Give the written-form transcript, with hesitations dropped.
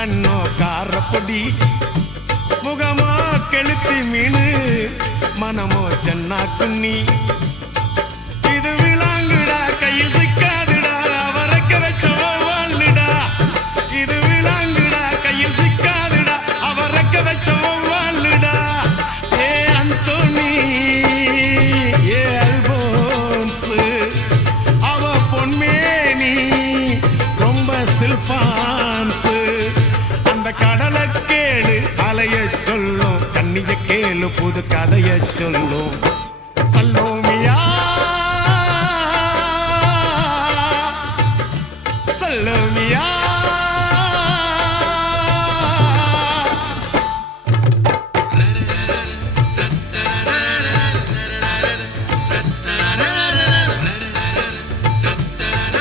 கண்ணோ காரப்பொடி முகமோ கெளுத்தி மீனு மனமோ சென்னா குன்னி இது விளாங்குடா கையில் சிக்காதுடா அவரைக்க வச்ச வாழ்டா இது விளாங்குடா கையில் சிக்காதுடா அவரைக்க வச்ச வாழ்டா ஏ அந்தோனி ஏ அல்போன்ஸ் அவ பொன்மேனி ரொம்ப சில்பான்ஸ் அந்த கடலை கேளு அலைய சொல்லும் கண்ணிய கேளு புது கதைய சொல்லும்